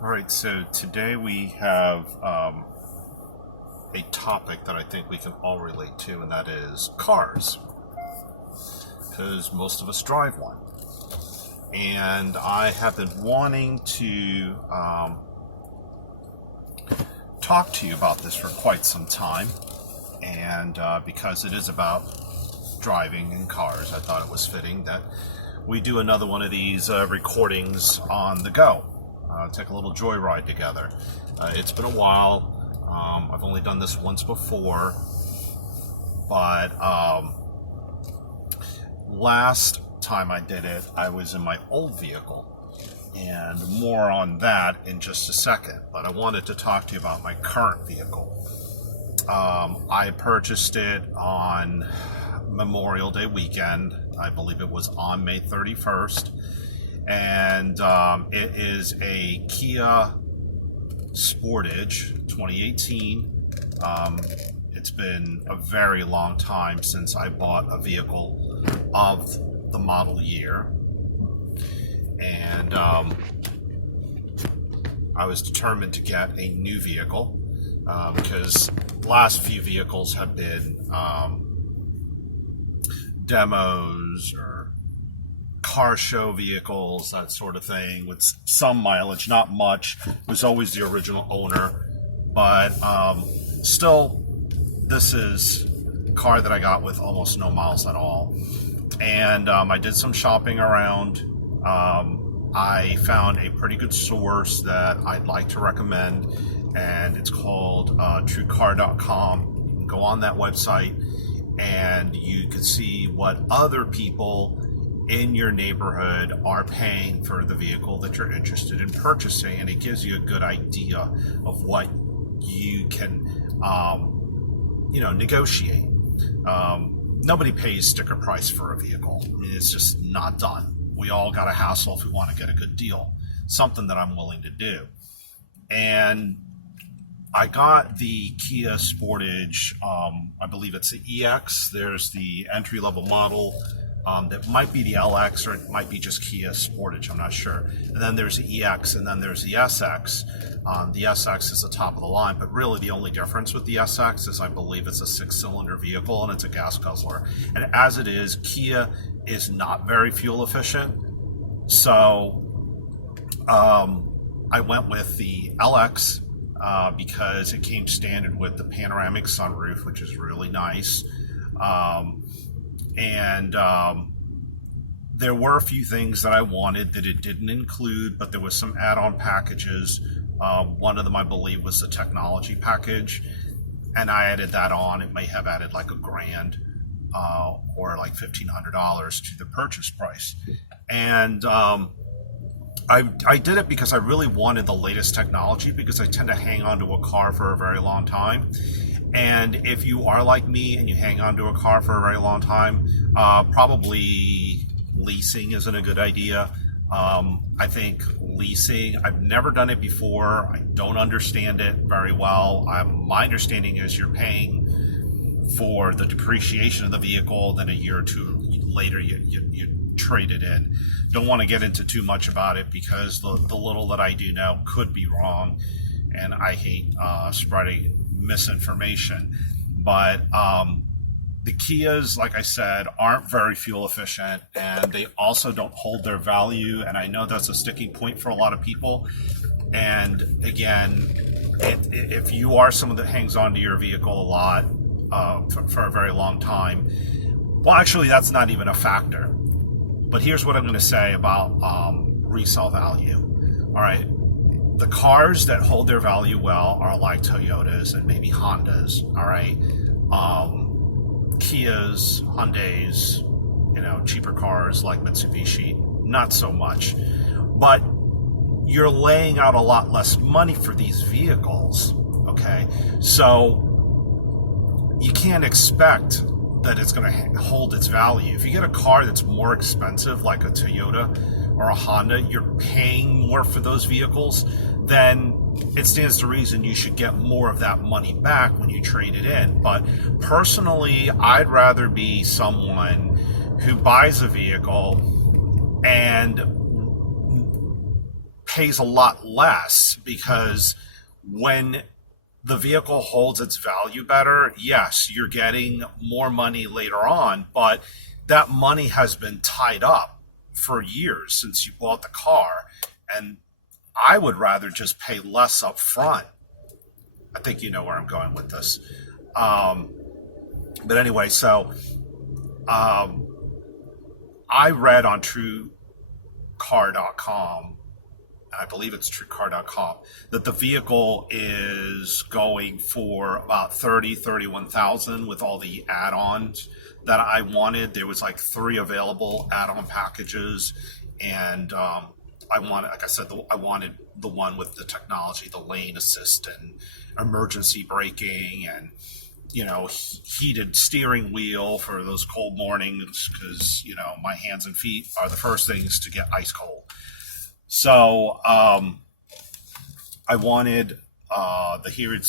All right, so today we have a topic that I think we can all relate to, and that is cars, because most of us drive one. And I have been wanting to talk to you about this for quite some time, and because it is about driving in cars, I thought it was fitting that we do another one of these recordings on the go. Take a little joyride together. It's been a while. I've only done this once before, but last time I did it, I was in my old vehicle, and more on that in just a second. But I wanted to talk to you about my current vehicle. I purchased it on Memorial Day weekend. I believe it was on May 31st. And it is a Kia Sportage 2018. It's been a very long time since I bought a vehicle of the model year, and I was determined to get a new vehicle because the last few vehicles have been demos or car show vehicles, that sort of thing, with some mileage, not much. It was always the original owner, but still, this is a car that I got with almost no miles at all. And I did some shopping around. I found a pretty good source that I'd like to recommend, and it's called truecar.com. You can go on that website and you can see what other people in your neighborhood are paying for the vehicle that you're interested in purchasing, and it gives you a good idea of what you can negotiate. Nobody pays sticker price for a vehicle. I mean, it's just not done. We all got to hassle if we want to get a good deal, something that I'm willing to do. And I got the Kia Sportage, I believe it's the EX. There's the entry-level model. That might be the LX, or it might be just Kia Sportage, I'm not sure. And then there's the EX, and then there's the SX. The SX is the top of the line, but really the only difference with the SX is I believe it's a 6-cylinder vehicle and it's a gas guzzler. And as it is, Kia is not very fuel efficient. So I went with the LX because it came standard with the panoramic sunroof, which is really nice. And there were a few things that I wanted that it didn't include, but there was some add-on packages. One of them, I believe, was the technology package, and I added that on. It may have added like $1,000 or like $1,500 to the purchase price. And I did it because I really wanted the latest technology, because I tend to hang on to a car for a very long time. And if you are like me and you hang on to a car for a very long time, probably leasing isn't a good idea. I think leasing, I've never done it before. I don't understand it very well. My understanding is you're paying for the depreciation of the vehicle, then a year or two later you trade it in. Don't want to get into too much about it because the little that I do know could be wrong, and I hate spreading misinformation. But the Kias, like I said, aren't very fuel efficient, and they also don't hold their value, and I know that's a sticking point for a lot of people. And again, if you are someone that hangs on to your vehicle a lot for a very long time, well, actually that's not even a factor. But here's what I'm going to say about resale value. All right, the cars that hold their value well are like Toyotas and maybe Hondas. All right, Kias, Hyundais, cheaper cars like Mitsubishi, not so much. But you're laying out a lot less money for these vehicles. Okay, so you can't expect that it's going to hold its value. If you get a car that's more expensive, like a Toyota or a Honda, you're paying more for those vehicles, then it stands to reason you should get more of that money back when you trade it in. But personally, I'd rather be someone who buys a vehicle and pays a lot less because when the vehicle holds its value better, yes, you're getting more money later on, but that money has been tied up for years since you bought the car. And I would rather just pay less up front. I think you know where I'm going with this. Um, but anyway, so um, I read on TrueCar.com, I believe it's TrueCar.com, that the vehicle is going for about 31,000 with all the add-ons that I wanted. There was like 3 available add-on packages, and I wanted, like I said, I wanted the one with the technology, the lane assist and emergency braking, and heated steering wheel for those cold mornings because my hands and feet are the first things to get ice cold. So I wanted the heated.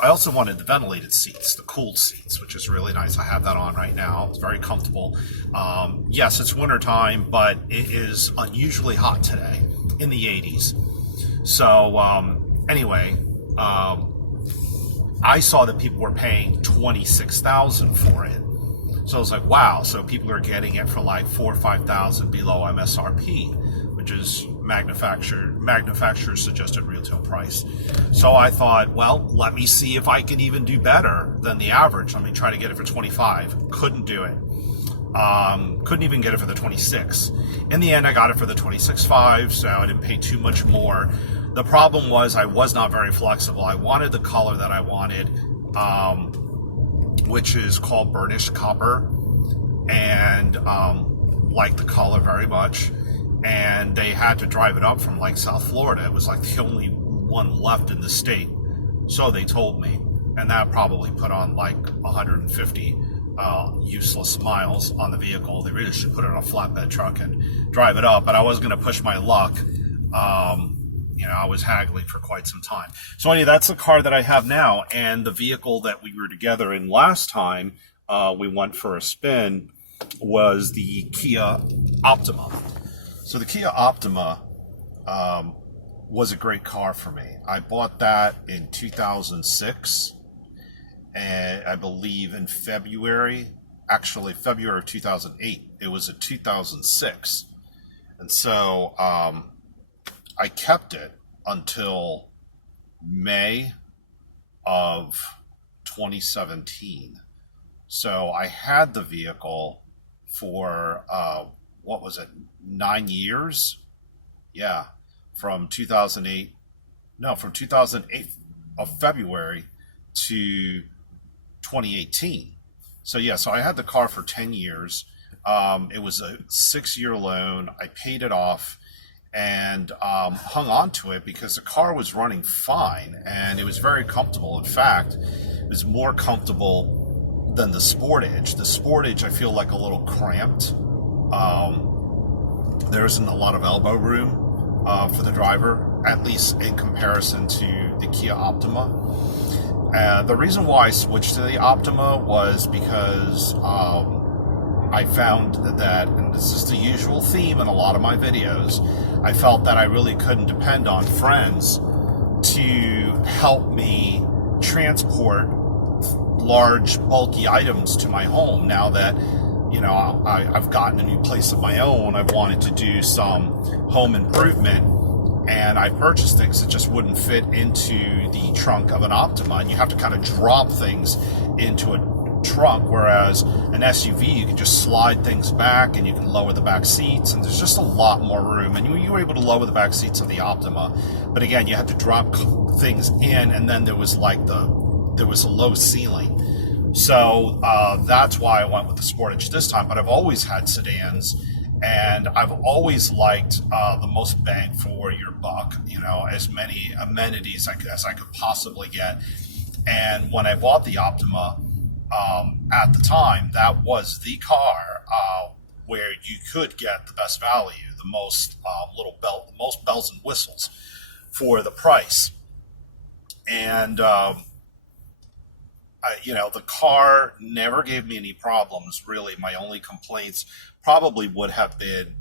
I also wanted the ventilated seats, the cooled seats, which is really nice. I have that on right now. It's very comfortable. Yes, it's wintertime, but it is unusually hot today, in the 80s. So anyway, I saw that people were paying $26,000 for it. So I was like, wow. So people are getting it for like $4,000 or $5,000 below MSRP, which is manufacturer's suggested retail price. So I thought, well, let me see if I can even do better than the average. Let me try to get it for 25. Couldn't do it. Couldn't even get it for the 26. In the end, I got it for the 26.5, so I didn't pay too much more. The problem was I was not very flexible. I wanted the color that I wanted, which is called burnished copper, and liked the color very much. And they had to drive it up from like South Florida. It was like the only one left in the state, so they told me, and that probably put on like 150 useless miles on the vehicle. They really should put it on a flatbed truck and drive it up, but I was going to push my luck. I was haggling for quite some time. So anyway, that's the car that I have now, and the vehicle that we were together in last time we went for a spin was the Kia Optima. So the Kia Optima was a great car for me. I bought that in 2006, and I believe in February of 2008. It was a 2006. And so I kept it until May of 2017. So I had the vehicle for, 9 years? Yeah, from 2008 of February to 2018. So yeah, so I had the car for 10 years. It was a 6-year loan. I paid it off and hung on to it because the car was running fine and it was very comfortable. In fact, it was more comfortable than the Sportage. The Sportage, I feel like a little cramped. There isn't a lot of elbow room for the driver, at least in comparison to the Kia Optima. The reason why I switched to the Optima was because I found that, and this is the usual theme in a lot of my videos, I felt that I really couldn't depend on friends to help me transport large, bulky items to my home. Now that I've gotten a new place of my own, I wanted to do some home improvement, and I purchased things that just wouldn't fit into the trunk of an Optima, and you have to kind of drop things into a trunk, whereas an SUV, you can just slide things back and you can lower the back seats, and there's just a lot more room. And you were able to lower the back seats of the Optima, but again, you had to drop things in, and then there was a low ceiling. So that's why I went with the Sportage this time. But I've always had sedans, and I've always liked the most bang for your buck, as many amenities as I could possibly get. And when I bought the Optima, at the time, that was the car where you could get the best value, the most most bells and whistles for the price. And the car never gave me any problems, really. My only complaints probably would have been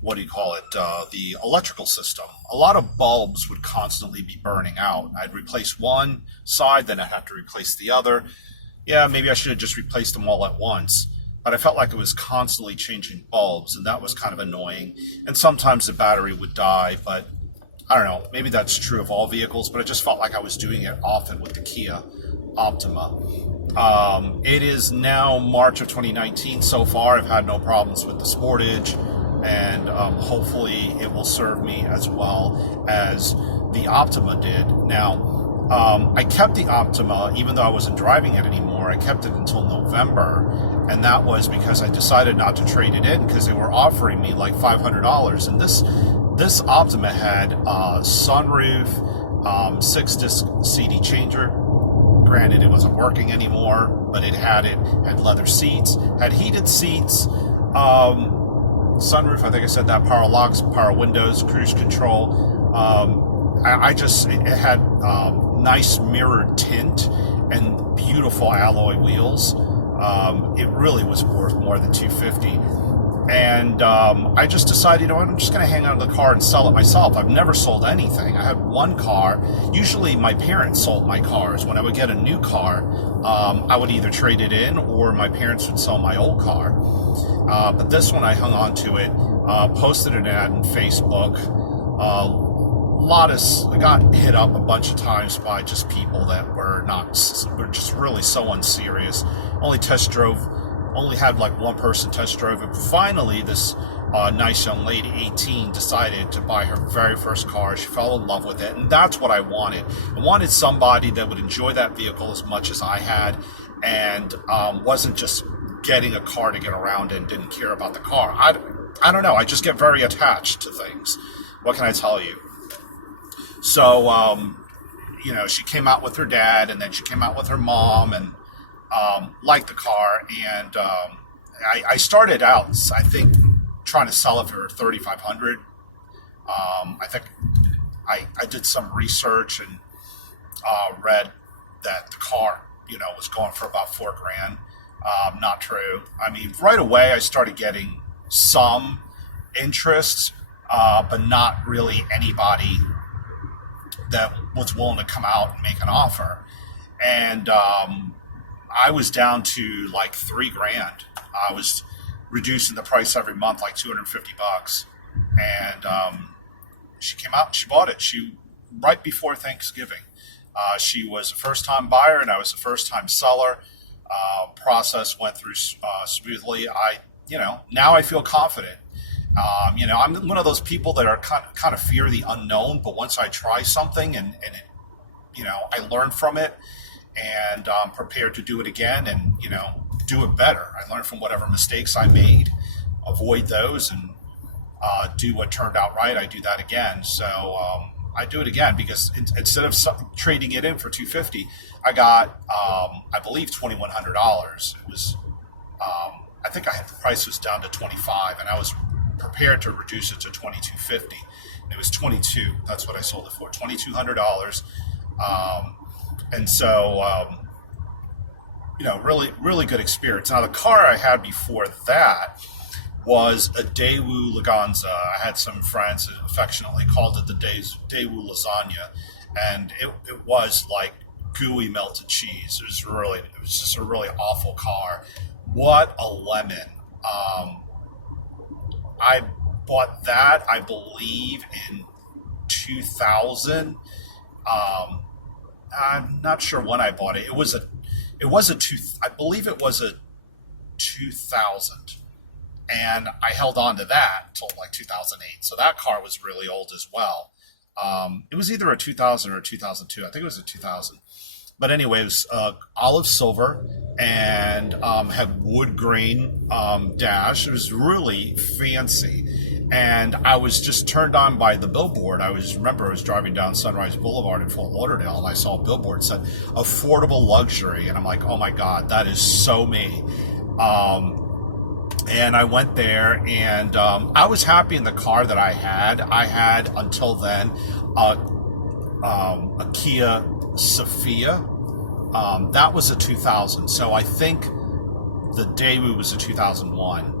what do you call it, the electrical system. A lot of bulbs would constantly be burning out. I'd replace one side, then I'd have to replace the other. Yeah, maybe I should have just replaced them all at once. But I felt like it was constantly changing bulbs, and that was kind of annoying. And sometimes the battery would die, but I don't know, maybe that's true of all vehicles, but I just felt like I was doing it often with the Kia Optima. It is now March of 2019 so far. I've had no problems with the Sportage, and hopefully it will serve me as well as the Optima did. Now, I kept the Optima, even though I wasn't driving it anymore. I kept it until November, and that was because I decided not to trade it in because they were offering me like $500. And this Optima had a sunroof, 6-disc CD changer. Granted, it wasn't working anymore, but it had leather seats, had heated seats, sunroof, I think I said that, power locks, power windows, cruise control. It had nice mirrored tint and beautiful alloy wheels. It really was worth more than $250. And I just decided, I'm just going to hang on to the car and sell it myself. I've never sold anything. I had one car. Usually my parents sold my cars. When I would get a new car, I would either trade it in or my parents would sell my old car. But this one, I hung on to it, posted an ad on Facebook. I got hit up a bunch of times by just people that were just really so unserious. Only had like one person test drove it. Finally, this nice young lady, 18, decided to buy her very first car. She fell in love with it, and that's what I wanted. I wanted somebody that would enjoy that vehicle as much as I had, and wasn't just getting a car to get around and didn't care about the car. I don't know. I just get very attached to things. What can I tell you? So, she came out with her dad, and then she came out with her mom, and liked the car, and I started out, I think, trying to sell it for $3,500. I think I did some research and read that the car, was going for about $4,000. Not true. I mean, right away I started getting some interest, but not really anybody that was willing to come out and make an offer. And I was down to like $3,000. I was reducing the price every month, like $250. And she came out and she bought it. Right before Thanksgiving. She was a first-time buyer, and I was a first-time seller. Process went through smoothly. Now I feel confident. I'm one of those people that are kind of fear the unknown, but once I try something and it, I learn from it, and I'm prepared to do it again and, do it better. I learn from whatever mistakes I made, avoid those, and do what turned out right. I do that again. So I do it again because instead of trading it in for $250, I got, I believe, $2,100. It was, I think the price was down to $25, and I was prepared to reduce it to $2,250. And it was $22. That's what I sold it for, $2,200. And so, really, really good experience. Now, the car I had before that was a Daewoo Laganza. I had some friends that affectionately called it the Daewoo Lasagna, and it was like gooey melted cheese. It was just a really awful car. What a lemon. I bought that, I believe, in 2000. I'm not sure when I bought it. I believe it was a 2000. And I held on to that till like 2008. So that car was really old as well. It was either a 2000 or a 2002. I think it was a 2000. But anyway, it was olive silver and had wood grain dash. It was really fancy. And I was just turned on by the billboard. I was driving down Sunrise Boulevard in Fort Lauderdale, and I saw a billboard that said affordable luxury. And I'm like, oh my God, that is so me. And I went there, and I was happy in the car that I had. I had, until then, a Kia Sophia. That was a 2000. So I think the Daewoo was a 2001.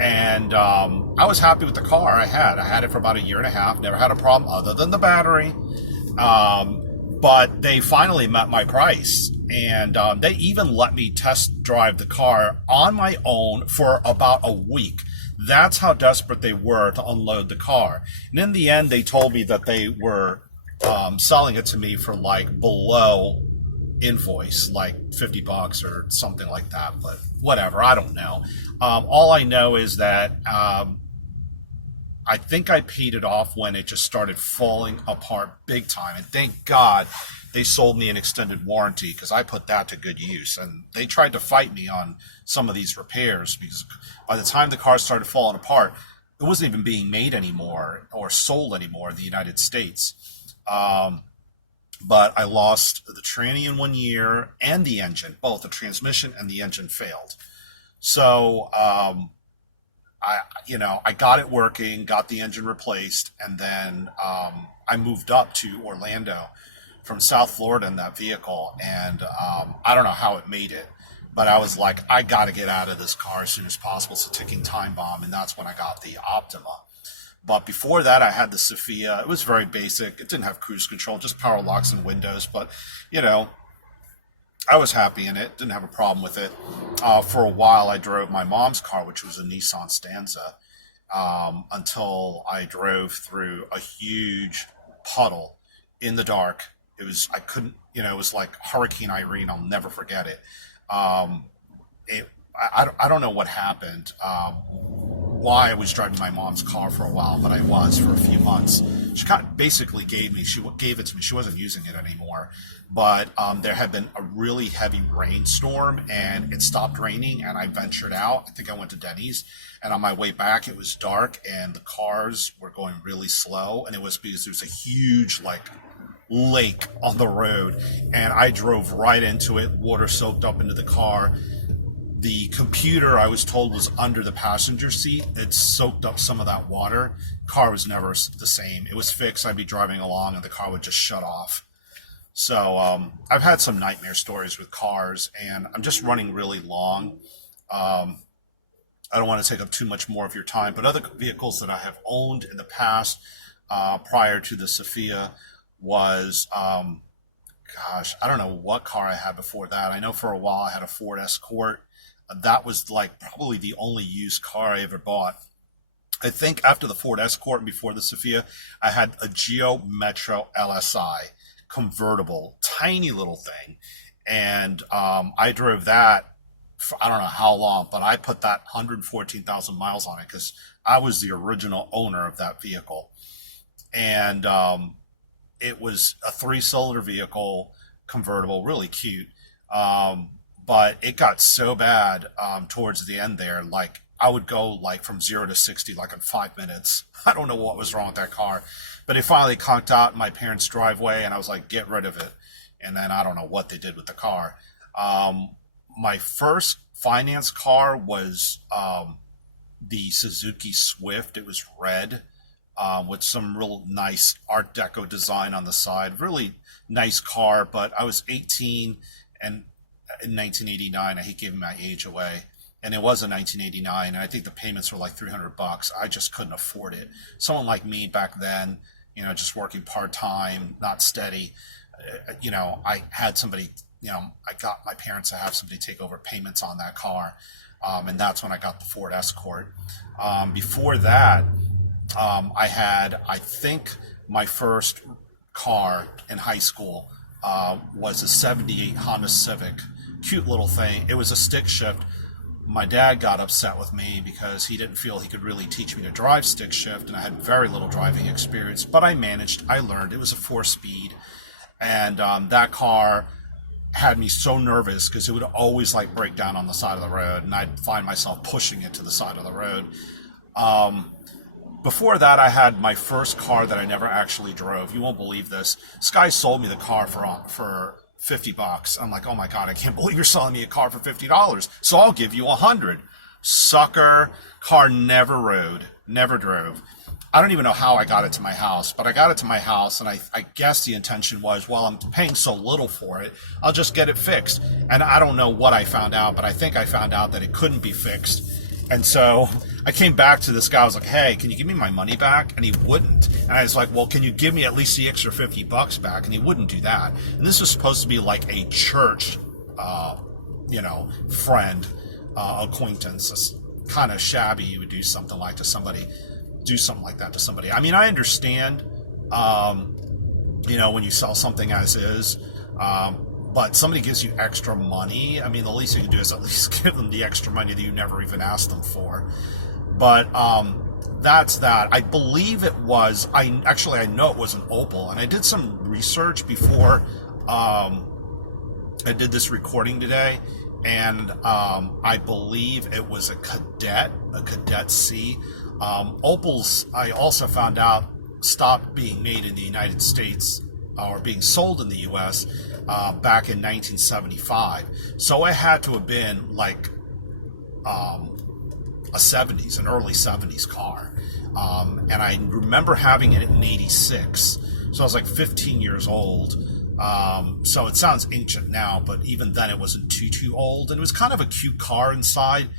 And I was happy with the car I had. I had it for about a year and a half, never had a problem other than the battery. But they finally met my price. And they even let me test drive the car on my own for about a week. That's how desperate they were to unload the car. And in the end, they told me that they were selling it to me for like below invoice, like $50 or something like that. But whatever, I don't know. All I know is that I think I paid it off when it just started falling apart big time. And thank God they sold me an extended warranty, because I put that to good use. And they tried to fight me on some of these repairs, because by the time the car started falling apart, it wasn't even being made anymore or sold anymore in the United States. But I lost the tranny in 1 year and the engine. Both the transmission and the engine failed. So I got it working, got the engine replaced, and then I moved up to Orlando from South Florida in that vehicle. And I don't know how it made it, but I was like, I got to get out of this car as soon as possible. It's a ticking time bomb. And that's when I got the Optima. But before that, I had the Sophia. It was very basic. It didn't have cruise control, just power locks and windows. But, I was happy in it. Didn't have a problem with it. For a while, I drove my mom's car, which was a Nissan Stanza, until I drove through a huge puddle in the dark. It was like Hurricane Irene. I'll never forget it. I don't know what happened. Why I was driving my mom's car for a while, but I was for a few months. She basically gave it to me. She wasn't using it anymore, but there had been a really heavy rainstorm, and it stopped raining, and I ventured out. I think I went to Denny's, and on my way back, it was dark, and the cars were going really slow, and it was because there was a huge lake on the road, and I drove right into it. Water soaked up into the car. The computer, I was told, was under the passenger seat. It soaked up some of that water. Car was never the same. It was fixed. I'd be driving along and the car would just shut off. So I've had some nightmare stories with cars, and I'm just running really long. I don't want to take up too much more of your time, but other vehicles that I have owned in the past prior to the Sophia was, I don't know what car I had before that. I know for a while I had a Ford Escort. That was probably the only used car I ever bought. I think after the Ford Escort and before the Sophia, I had a Geo Metro LSI convertible, tiny little thing. And I drove that for I don't know how long, but I put that 114,000 miles on it because I was the original owner of that vehicle. And it was a 3-cylinder vehicle, convertible, really cute. But it got so bad towards the end there, I would go from 0 to 60 in 5 minutes. I don't know what was wrong with that car, but it finally conked out in my parents' driveway, and I was like, get rid of it. And then I don't know what they did with the car. My first finance car was the Suzuki Swift. It was red with some real nice Art Deco design on the side. Really nice car, but I was 18 and in 1989, I hate giving my age away, and it was in 1989, and I think the payments were like $300. I just couldn't afford it. Someone like me back then, just working part-time, not steady, I had somebody, I got my parents to have somebody take over payments on that car, and that's when I got the Ford Escort. Before that, I think my first car in high school was a 78 Honda Civic. Cute little thing. It was a stick shift. My dad got upset with me because he didn't feel he could really teach me to drive stick shift, and I had very little driving experience, but I managed. I learned. It was a 4-speed, and that car had me so nervous because it would always break down on the side of the road, and I'd find myself pushing it to the side of the road. Before that, I had my first car that I never actually drove. You won't believe this. This guy sold me the car for $50. I'm like, oh my God, I can't believe you're selling me a car for $50. So I'll give you $100. Sucker. Car never rode, never drove. I don't even know how I got it to my house, but I got it to my house, and I guess the intention was, well, I'm paying so little for it, I'll just get it fixed. And I don't know what I found out, but I think I found out that it couldn't be fixed. And so I came back to this guy. I was like, "Hey, can you give me my money back?" And he wouldn't. And I was like, "Well, can you give me at least the extra $50 back?" And he wouldn't do that. And this was supposed to be like a church, friend, acquaintance. It's kind of shabby. You would do something like that to somebody. I mean, I understand, when you sell something as is. But somebody gives you extra money. I mean, the least you can do is at least give them the extra money that you never even asked them for. But that's that. I believe it was. I know it was an Opel, and I did some research before I did this recording today, and I believe it was a Cadet C. Opels, I also found out, stopped being made in the United States or being sold in the U.S. Back in 1975. So it had to have been like an early 70s car. And I remember having it in 86. So I was like 15 years old. So it sounds ancient now, but even then it wasn't too old. And it was kind of a cute car inside.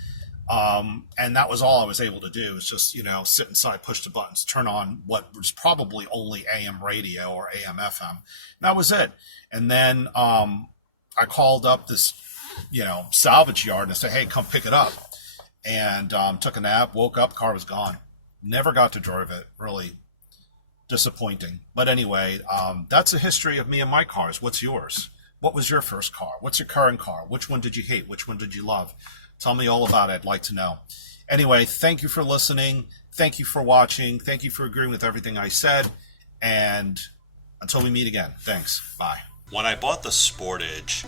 And that was all I was able to do, was just, sit inside, push the buttons, turn on what was probably only AM radio or AM FM. And that was it. And then I called up this, salvage yard and I said, "Hey, come pick it up." And took a nap, woke up, car was gone. Never got to drive it. Really disappointing. But anyway, that's the history of me and my cars. What's yours? What was your first car? What's your current car? Which one did you hate? Which one did you love? Tell me all about it. I'd like to know. Anyway, thank you for listening. Thank you for watching. Thank you for agreeing with everything I said. And until we meet again, thanks. Bye. When I bought the Sportage,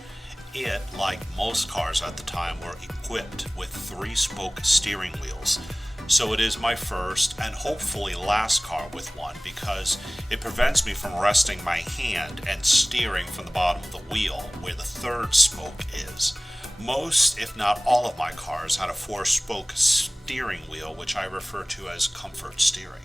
it, like most cars at the time, were equipped with 3-spoke steering wheels. So it is my first and hopefully last car with one, because it prevents me from resting my hand and steering from the bottom of the wheel where the third spoke is. Most, if not all, of my cars had a 4-spoke steering wheel, which I refer to as comfort steering.